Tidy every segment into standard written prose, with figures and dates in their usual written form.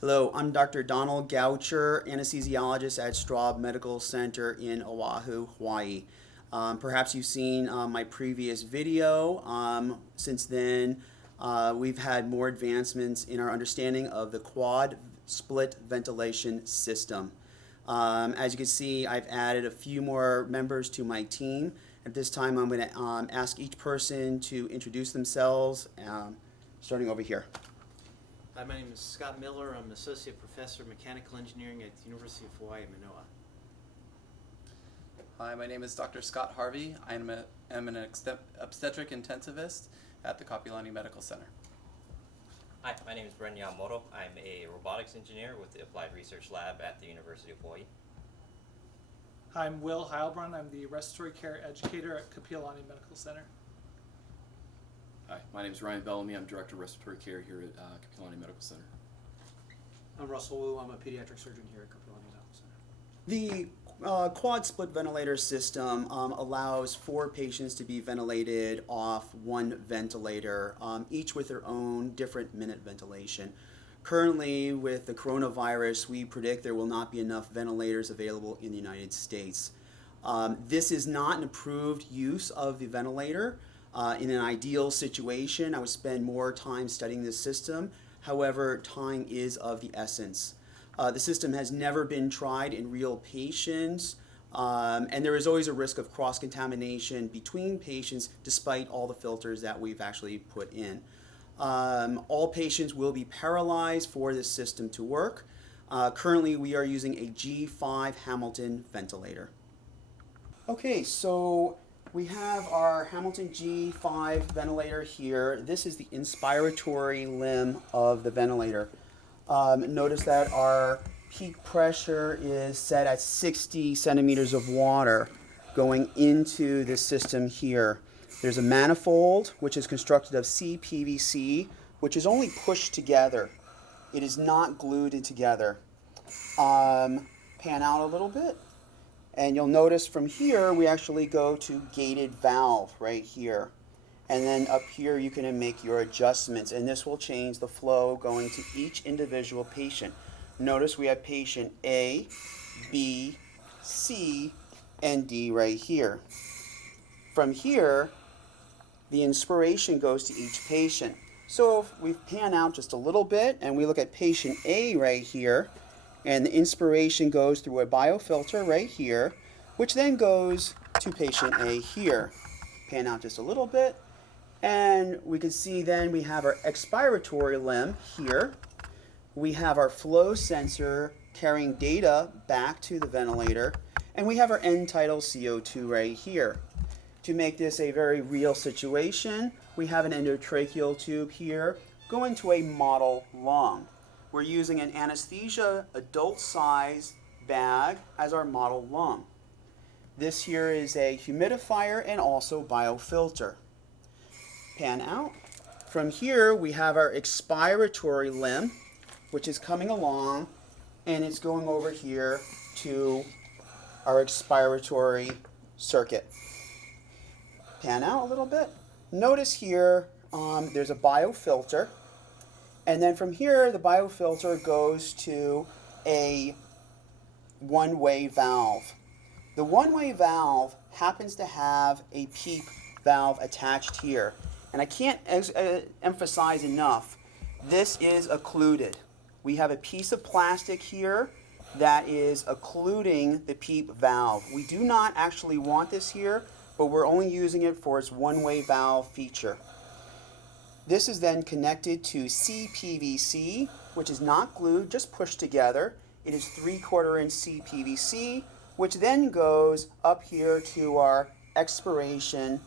Hello, I'm Dr. Donald Goucher, anesthesiologist at Straub Medical Center in Oahu, Hawaii. Perhaps you've seen my previous video. Since then, we've had more advancements in our understanding of the quad split ventilation system. As you can see, I've added a few more members to my team. At this time, I'm going to ask each person to introduce themselves, starting over here. Hi, my name is Scott Miller. I'm an Associate Professor of Mechanical Engineering at the University of Hawaii, Manoa. Hi, my name is Dr. Scott Harvey. I am an obstetric intensivist at the Kapiolani Medical Center. Hi, my name is Bren Yamamoto. I'm a robotics engineer with the Applied Research Lab at the University of Hawaii. Hi, I'm Will Heilbrunn. I'm the respiratory care educator at Kapiolani Medical Center. Hi, my name is Ryan Bellamy. I'm Director of Respiratory Care here at Kapiolani Medical Center. I'm Russell Wu. I'm a pediatric surgeon here at Kapiolani Medical Center. The quad split ventilator system allows 4 patients to be ventilated off one ventilator, each with their own different minute ventilation. Currently, with the coronavirus, we predict there will not be enough ventilators available in the United States. This is not an approved use of the ventilator. In an ideal situation, I would spend more time studying this system. However, time is of the essence. The system has never been tried in real patients, and there is always a risk of cross-contamination between patients despite all the filters that we've actually put in. All patients will be paralyzed for this system to work. Currently, we are using a G5 Hamilton ventilator. Okay, so we have our Hamilton G5 ventilator here. This is the inspiratory limb of the ventilator. Notice that our peak pressure is set at 60 centimeters of water going into this system here. There's a manifold which is constructed of CPVC, which is only pushed together. It is not glued together. Pan out a little bit. And you'll notice from here, we actually go to gated valve right here. And then up here, you can make your adjustments. And this will change the flow going to each individual patient. Notice we have patient A, B, C, and D right here. From here, the inspiration goes to each patient. So if we pan out just a little bit and we look at patient A right here, and the inspiration goes through a biofilter right here, which then goes to patient A here. Pan out just a little bit, and we can see then we have our expiratory limb here. We have our flow sensor carrying data back to the ventilator, and we have our end tidal CO2 right here. To make this a very real situation, we have an endotracheal tube here going to a model lung. We're using an anesthesia adult size bag as our model lung. This here is a humidifier and also biofilter. Pan out. From here we have our expiratory limb, which is coming along, and it's going over here to our expiratory circuit. Pan out a little bit. Notice here there's a biofilter. And then from here, the biofilter goes to a one-way valve. The one-way valve happens to have a PEEP valve attached here. And I can't emphasize enough, this is occluded. We have a piece of plastic here that is occluding the PEEP valve. We do not actually want this here, but we're only using it for its one-way valve feature. This is then connected to CPVC, which is not glued, just pushed together. It is 3/4 inch CPVC, which then goes up here to our expiration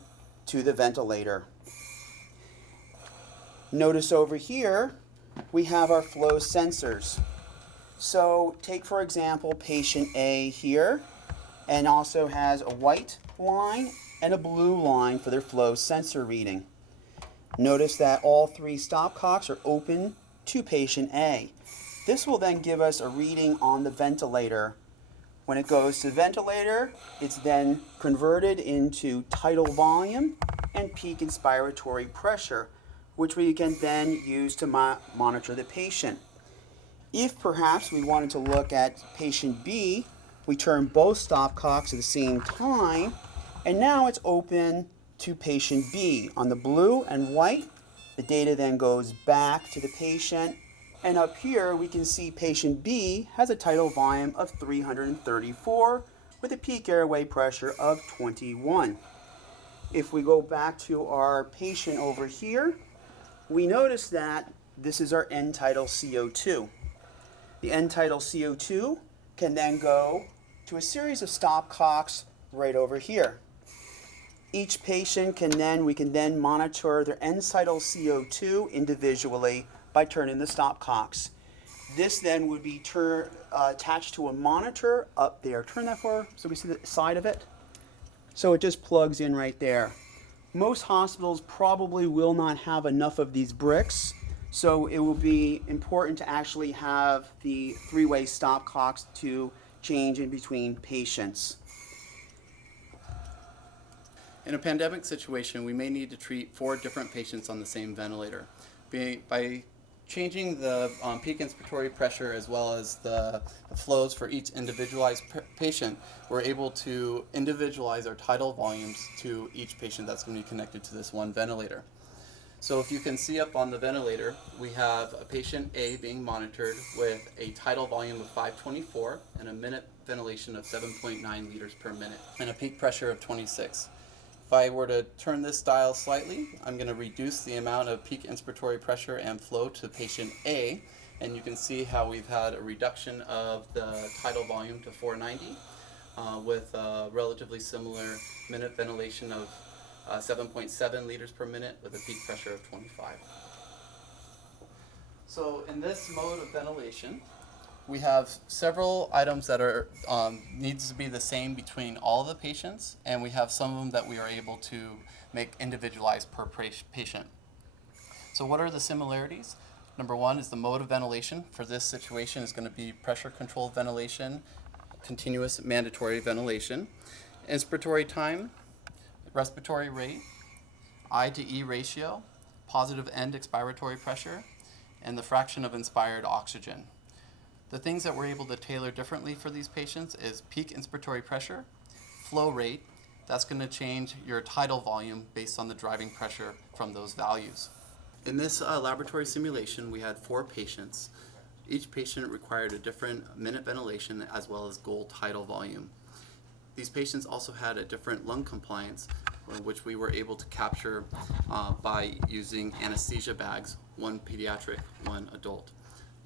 to the ventilator. Notice over here, we have our flow sensors. So take, for example, patient A here, and also has a white line and a blue line for their flow sensor reading. Notice that all 3 stopcocks are open to patient A. This will then give us a reading on the ventilator. When it goes to the ventilator, it's then converted into tidal volume and peak inspiratory pressure, which we can then use to monitor the patient. If perhaps we wanted to look at patient B, we turn both stopcocks at the same time, and now it's open to patient B. On the blue and white, the data then goes back to the patient, and up here we can see patient B has a tidal volume of 334 with a peak airway pressure of 21. If we go back to our patient over here, we notice that this is our end tidal CO2. The end tidal CO2 can then go to a series of stopcocks right over here. Each patient we can then monitor their end tidal CO2 individually by turning the stopcocks. This then would be attached to a monitor up there. Turn that for so we see the side of it. So it just plugs in right there. Most hospitals probably will not have enough of these bricks, so it will be important to actually have the three-way stopcocks to change in between patients. In a pandemic situation, we may need to treat 4 different patients on the same ventilator. By changing the peak inspiratory pressure as well as the flows for each individualized patient, we're able to individualize our tidal volumes to each patient that's going to be connected to this one ventilator. So if you can see up on the ventilator, we have a patient A being monitored with a tidal volume of 524 and a minute ventilation of 7.9 liters per minute and a peak pressure of 26. If I were to turn this dial slightly, I'm going to reduce the amount of peak inspiratory pressure and flow to patient A, and you can see how we've had a reduction of the tidal volume to 490 with a relatively similar minute ventilation of 7.7 liters per minute with a peak pressure of 25. So in this mode of ventilation, we have several items that are needs to be the same between all the patients, and we have some of them that we are able to make individualized per patient. So what are the similarities? Number one is the mode of ventilation. For this situation is going to be pressure controlled ventilation, continuous mandatory ventilation, inspiratory time, respiratory rate, I to E ratio, positive end expiratory pressure, and the fraction of inspired oxygen. The things that we're able to tailor differently for these patients is peak inspiratory pressure, flow rate. That's going to change your tidal volume based on the driving pressure from those values. In this laboratory simulation, we had 4 patients. Each patient required a different minute ventilation as well as goal tidal volume. These patients also had a different lung compliance, which we were able to capture by using anesthesia bags, 1 pediatric, 1 adult.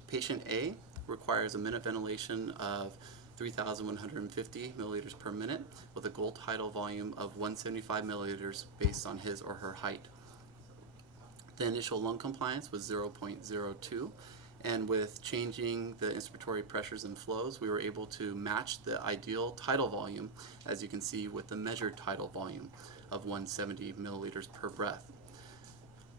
Patient A requires a minute ventilation of 3,150 milliliters per minute with a goal tidal volume of 175 milliliters based on his or her height. The initial lung compliance was 0.02, and with changing the inspiratory pressures and flows, we were able to match the ideal tidal volume, as you can see with the measured tidal volume of 170 milliliters per breath.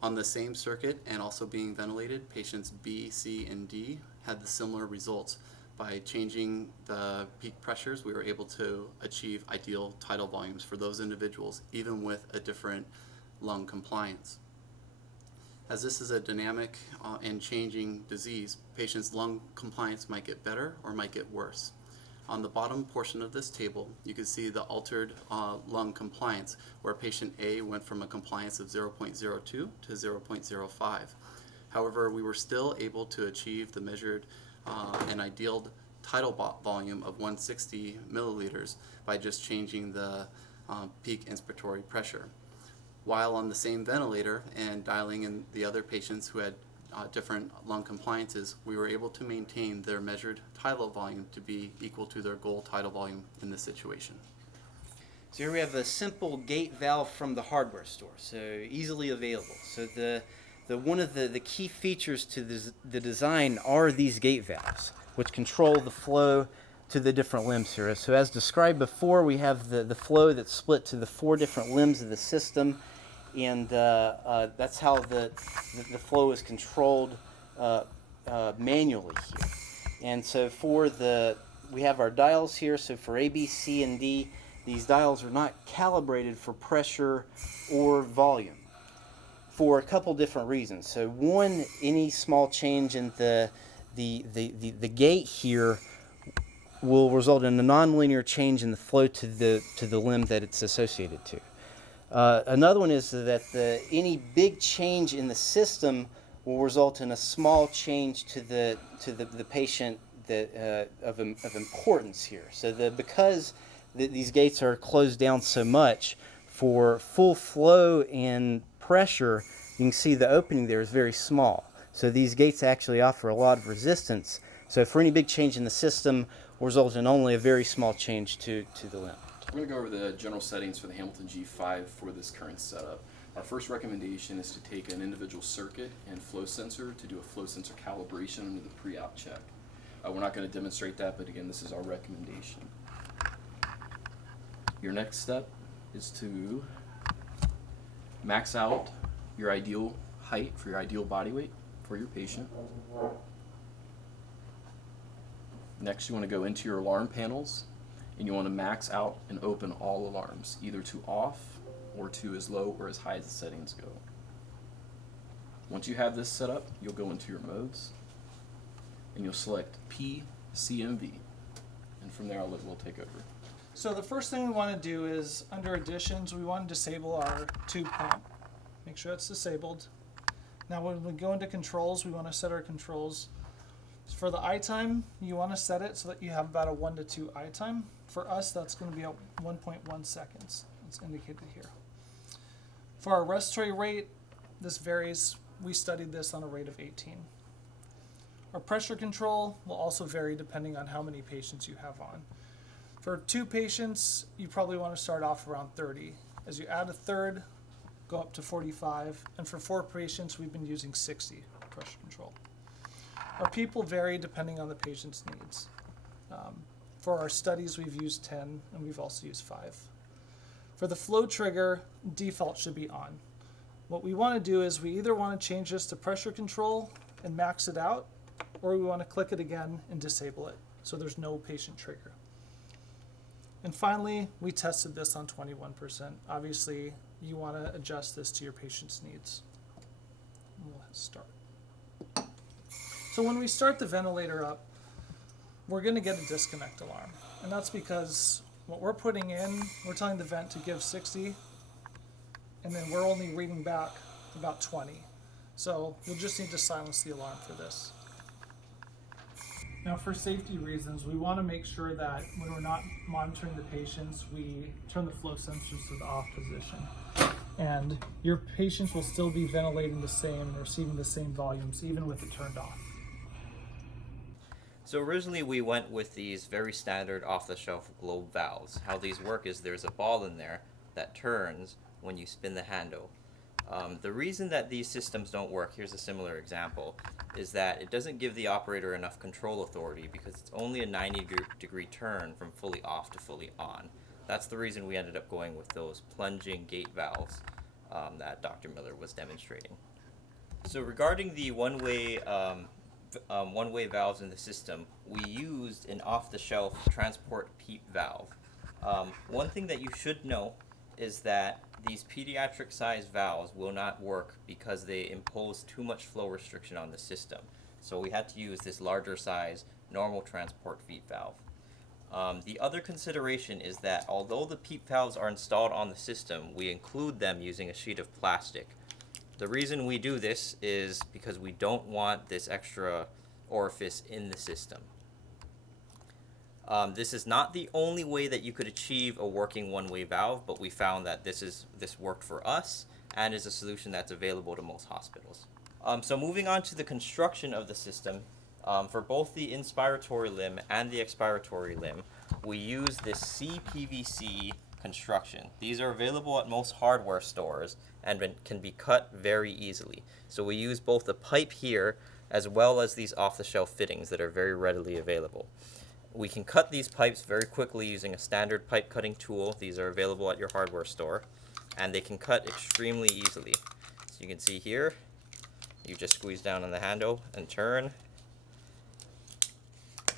On the same circuit and also being ventilated, patients B, C, and D had the similar results. By changing the peak pressures, we were able to achieve ideal tidal volumes for those individuals, even with a different lung compliance. As this is a dynamic and changing disease, patients' lung compliance might get better or might get worse. On the bottom portion of this table, you can see the altered lung compliance, where patient A went from a compliance of 0.02 to 0.05. However, we were still able to achieve the measured and ideal tidal volume of 160 milliliters by just changing the peak inspiratory pressure. While on the same ventilator and dialing in the other patients who had different lung compliances, we were able to maintain their measured tidal volume to be equal to their goal tidal volume in this situation. So here we have a simple gate valve from the hardware store, so easily available. So one of the key features to the design are these gate valves, which control the flow to the different limbs here. So as described before, we have the flow that's split to the 4 different limbs of the system, and that's how the flow is controlled manually here. And so we have our dials here, so for A, B, C, and D, these dials are not calibrated for pressure or volume for a couple different reasons. So one, any small change in the the gate here will result in a nonlinear change in the flow to the limb that it's associated to. Another one is that any big change in the system will result in a small change to the patient of importance here. So because these gates are closed down so much, for full flow and pressure, you can see the opening there is very small. So these gates actually offer a lot of resistance. So for any big change in the system, will result in only a very small change to the limb. We're going to go over the general settings for the Hamilton G5 for this current setup. Our first recommendation is to take an individual circuit and flow sensor to do a flow sensor calibration under the pre-op check. We're not going to demonstrate that, but again, this is our recommendation. Your next step is to max out your ideal height for your ideal body weight for your patient. Next, you want to go into your alarm panels and you want to max out and open all alarms, either to off or to as low or as high as the settings go. Once you have this set up, you'll go into your modes and you'll select PCMV, and from there we'll take over. So the first thing we want to do is, under additions, we want to disable our tube pump. Make sure it's disabled. Now when we go into controls, we want to set our controls. For the eye time, you want to set it so that you have about a 1 to 2 eye time. For us, that's going to be at 1.1 seconds. It's indicated here. For our respiratory rate, this varies. We studied this on a rate of 18. Our pressure control will also vary depending on how many patients you have on. For 2 patients, you probably want to start off around 30. As you add a third, go up to 45. And for 4 patients, we've been using 60 pressure control. Our PEEP will vary depending on the patient's needs. For our studies, we've used 10, and we've also used 5. For the flow trigger, default should be on. What we want to do is we either want to change this to pressure control and max it out, or we want to click it again and disable it, so there's no patient trigger. And finally, we tested this on 21%. Obviously, you want to adjust this to your patient's needs. We'll start. So when we start the ventilator up, we're going to get a disconnect alarm. And that's because what we're putting in, we're telling the vent to give 60, and then we're only reading back about 20. So you'll just need to silence the alarm for this. Now for safety reasons, we want to make sure that when we're not monitoring the patients, we turn the flow sensors to the off position. And your patients will still be ventilating the same and receiving the same volumes even with it turned off. So originally we went with these very standard off-the-shelf globe valves. How these work is there's a ball in there that turns when you spin the handle. The reason that these systems don't work, here's a similar example, is that it doesn't give the operator enough control authority because it's only a 90-degree turn from fully off to fully on. That's the reason we ended up going with those plunging gate valves that Dr. Miller was demonstrating. So regarding the one-way valves in the system, we used an off-the-shelf transport PEEP valve. One thing that you should know is that these pediatric-sized valves will not work because they impose too much flow restriction on the system. So we had to use this larger size normal transport PEEP valve. The other consideration is that although the PEEP valves are installed on the system, we include them using a sheet of plastic. The reason we do this is because we don't want this extra orifice in the system. This is not the only way that you could achieve a working one-way valve, but we found that this worked for us and is a solution that's available to most hospitals. So moving on to the construction of the system, for both the inspiratory limb and the expiratory limb, we use this CPVC construction. These are available at most hardware stores and can be cut very easily. So we use both the pipe here as well as these off-the-shelf fittings that are very readily available. We can cut these pipes very quickly using a standard pipe cutting tool. These are available at your hardware store, and they can cut extremely easily. So you can see here, you just squeeze down on the handle and turn,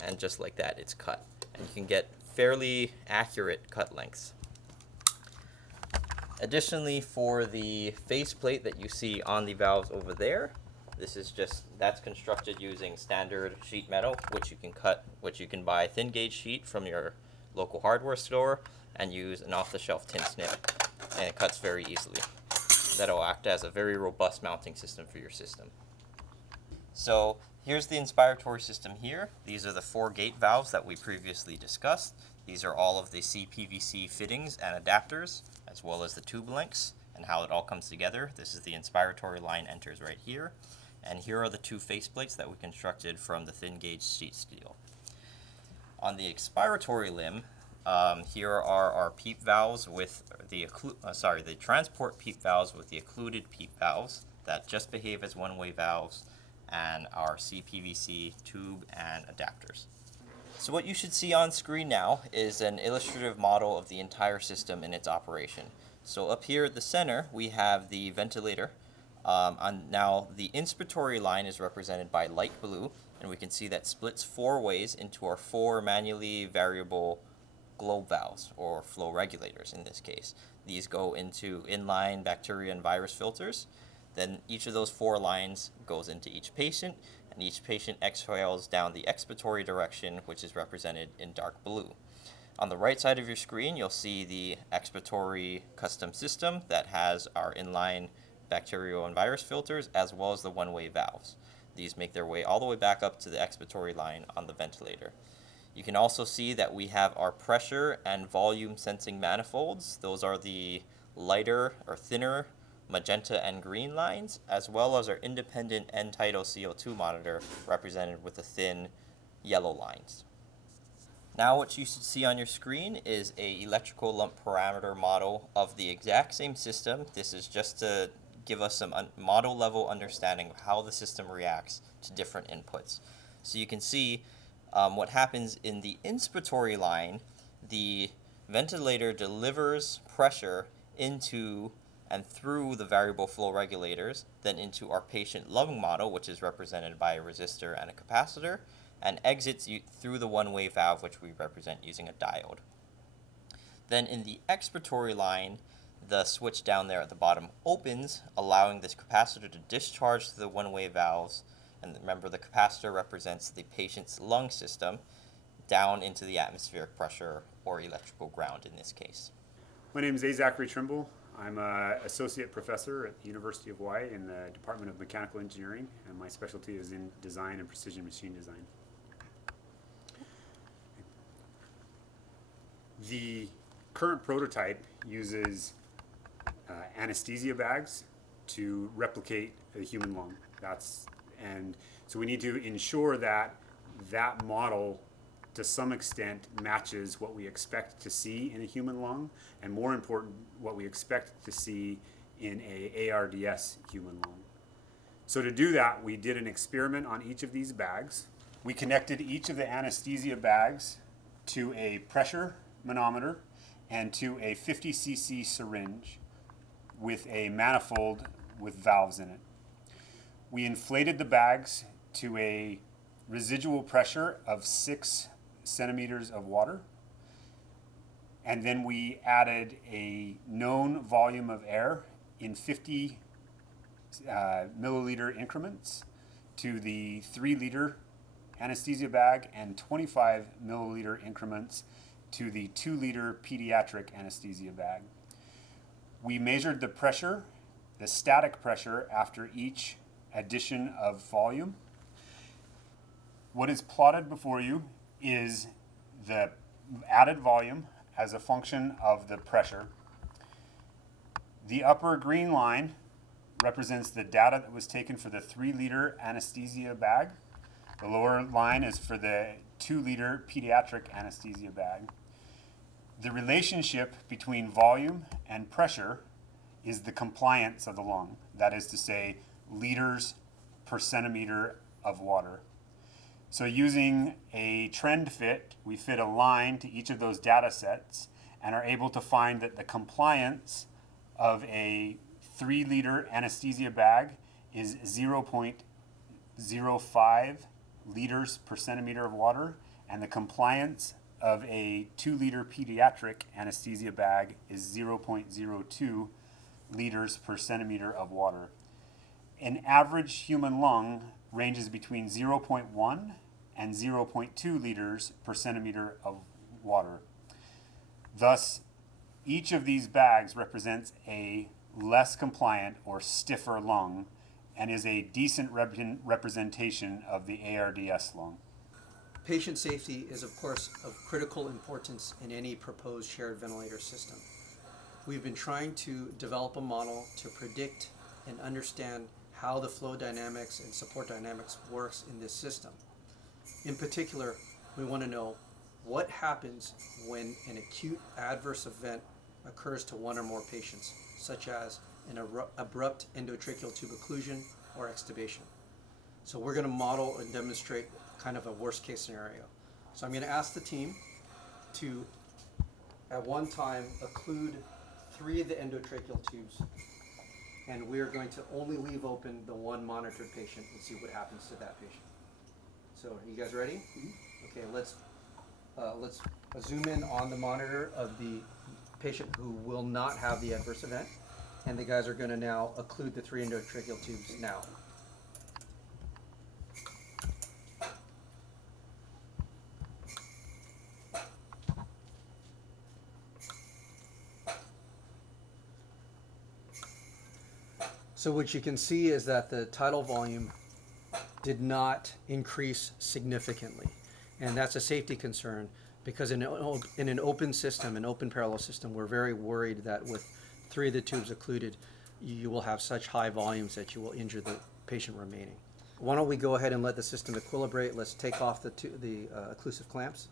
and just like that, it's cut. And you can get fairly accurate cut lengths. Additionally, for the faceplate that you see on the valves over there, This is that's constructed using standard sheet metal, which you can buy a thin gauge sheet from your local hardware store and use an off-the-shelf tin snip, and it cuts very easily. That'll act as a very robust mounting system for your system. So here's the inspiratory system here. These are the 4 gate valves that we previously discussed. These are all of the CPVC fittings and adapters, as well as the tube links and how it all comes together. This is the inspiratory line enters right here. And here are the 2 faceplates that we constructed from the thin gauge sheet steel. On the expiratory limb, here are our PEEP valves with the transport PEEP valves with the occluded PEEP valves that just behave as one-way valves, and our CPVC tube and adapters. So what you should see on screen now is an illustrative model of the entire system in its operation. So up here at the center, we have the ventilator. Now the inspiratory line is represented by light blue, and we can see that splits 4 ways into our 4 manually variable globe valves, or flow regulators in this case. These go into inline bacteria and virus filters. Then each of those 4 lines goes into each patient, and each patient exhales down the expiratory direction, which is represented in dark blue. On the right side of your screen, you'll see the expiratory custom system that has our inline bacterial and virus filters, as well as the one-way valves. These make their way all the way back up to the expiratory line on the ventilator. You can also see that we have our pressure and volume sensing manifolds. Those are the lighter or thinner magenta and green lines, as well as our independent end-tidal CO2 monitor represented with the thin yellow lines. Now what you should see on your screen is a electrical lump parameter model of the exact same system. This is just to give us some model level understanding of how the system reacts to different inputs. So you can see what happens in the inspiratory line. The ventilator delivers pressure into and through the variable flow regulators, then into our patient lung model, which is represented by a resistor and a capacitor, and exits through the one-way valve, which we represent using a diode. Then in the expiratory line, the switch down there at the bottom opens, allowing this capacitor to discharge to the one-way valves, and remember the capacitor represents the patient's lung system, down into the atmospheric pressure, or electrical ground in this case. My name is A. Zachary Trimble. I'm an associate professor at the University of Hawaii in the Department of Mechanical Engineering, and my specialty is in design and precision machine design. The current prototype uses anesthesia bags to replicate a human lung. And so we need to ensure that that model to some extent matches what we expect to see in a human lung, and more important, what we expect to see in a ARDS human lung. So to do that, we did an experiment on each of these bags. We connected each of the anesthesia bags to a pressure manometer and to a 50 cc syringe with a manifold with valves in it. We inflated the bags to a residual pressure of 6 centimeters of water, and then we added a known volume of air in 50 milliliter increments to the 3-liter anesthesia bag and 25 milliliter increments to the 2-liter pediatric anesthesia bag. We measured the pressure, the static pressure, after each addition of volume. What is plotted before you is the added volume as a function of the pressure. The upper green line represents the data that was taken for the 3-liter anesthesia bag. The lower line is for the 2-liter pediatric anesthesia bag. The relationship between volume and pressure is the compliance of the lung. That is to say, liters per centimeter of water. So using a trend fit, we fit a line to each of those data sets and are able to find that the compliance of a 3-liter anesthesia bag is 0.05 liters per centimeter of water, and the compliance of a 2-liter pediatric anesthesia bag is 0.02 liters per centimeter of water. An average human lung ranges between 0.1 and 0.2 liters per centimeter of water. Thus, each of these bags represents a less compliant or stiffer lung and is a decent representation of the ARDS lung. Patient safety is, of course, of critical importance in any proposed shared ventilator system. We've been trying to develop a model to predict and understand how the flow dynamics and support dynamics works in this system. In particular, we want to know what happens when an acute adverse event occurs to one or more patients, such as an abrupt endotracheal tube occlusion or extubation. So we're going to model and demonstrate kind of a worst case scenario. So I'm going to ask the team to, at one time, occlude 3 of the endotracheal tubes, and we're going to only leave open the one monitored patient and see what happens to that patient. So are you guys ready? Okay, let's zoom in on the monitor of the patient who will not have the adverse event, and the guys are going to now occlude the 3 endotracheal tubes now. So what you can see is that the tidal volume did not increase significantly. And that's a safety concern because in an open system, an open parallel system, we're very worried that with 3 of the tubes occluded, you will have such high volumes that you will injure the patient remaining. Why don't we go ahead and let the system equilibrate. Let's take off the occlusive clamps.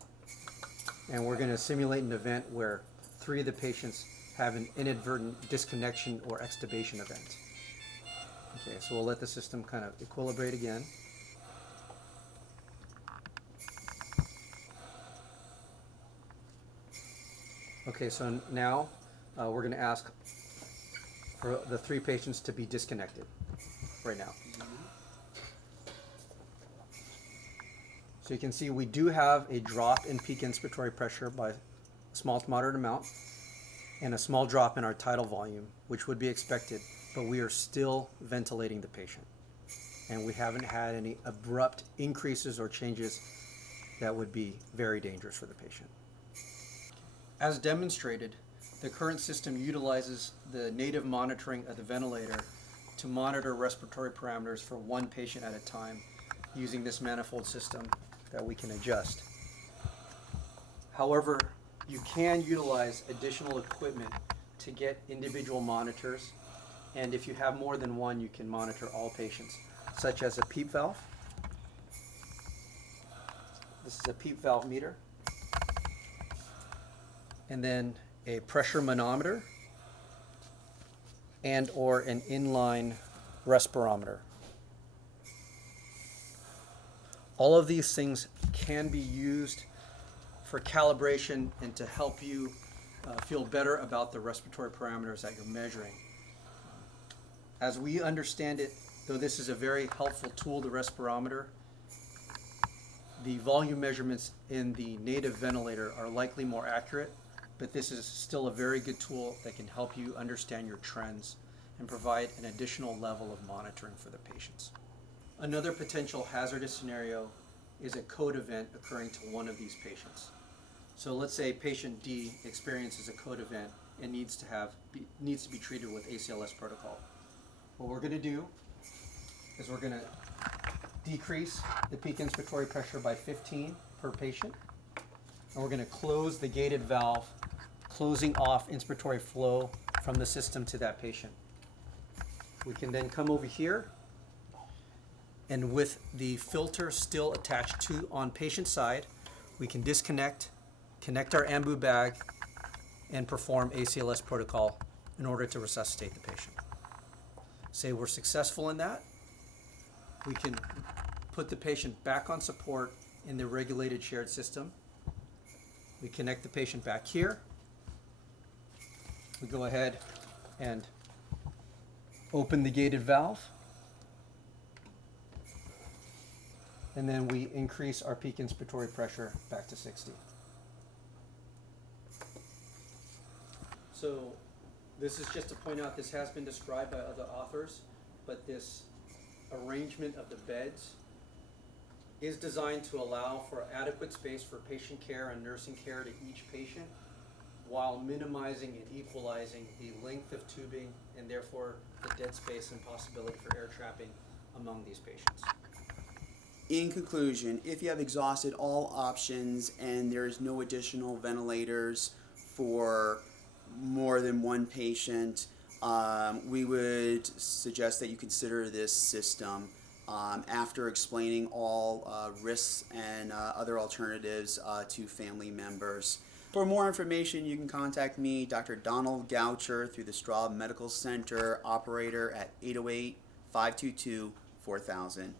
And we're going to simulate an event where 3 of the patients have an inadvertent disconnection or extubation event. Okay, so we'll let the system kind of equilibrate again. Okay, so now we're going to ask for the 3 patients to be disconnected right now. So you can see we do have a drop in peak inspiratory pressure by a small to moderate amount and a small drop in our tidal volume, which would be expected, but we are still ventilating the patient. And we haven't had any abrupt increases or changes that would be very dangerous for the patient. As demonstrated, the current system utilizes the native monitoring of the ventilator to monitor respiratory parameters for one patient at a time using this manifold system that we can adjust. However, you can utilize additional equipment to get individual monitors, and if you have more than one, you can monitor all patients, such as a PEEP valve. This is a PEEP valve meter. And then a pressure manometer and or an inline respirometer. All of these things can be used for calibration and to help you feel better about the respiratory parameters that you're measuring. As we understand it, though this is a very helpful tool, the respirometer, the volume measurements in the native ventilator are likely more accurate, but this is still a very good tool that can help you understand your trends and provide an additional level of monitoring for the patients. Another potential hazardous scenario is a code event occurring to one of these patients. So let's say patient D experiences a code event and needs to be treated with ACLS protocol. What we're going to do is we're going to decrease the peak inspiratory pressure by 15 per patient, and we're going to close the gated valve, closing off inspiratory flow from the system to that patient. We can then come over here, and with the filter still attached to on patient side, we can disconnect, connect our ambu bag, and perform ACLS protocol in order to resuscitate the patient. Say we're successful in that, we can put the patient back on support in the regulated shared system. We connect the patient back here. We go ahead and open the gated valve. And then we increase our peak inspiratory pressure back to 60. So this is just to point out, this has been described by other authors, but this arrangement of the beds is designed to allow for adequate space for patient care and nursing care to each patient, while minimizing and equalizing the length of tubing and therefore the dead space and possibility for air trapping among these patients. In conclusion, if you have exhausted all options and there is no additional ventilators for more than one patient, we would suggest that you consider this system after explaining all risks and other alternatives to family members. For more information, you can contact me, Dr. Donald Goucher, through the Straub Medical Center operator at 808-522-4000.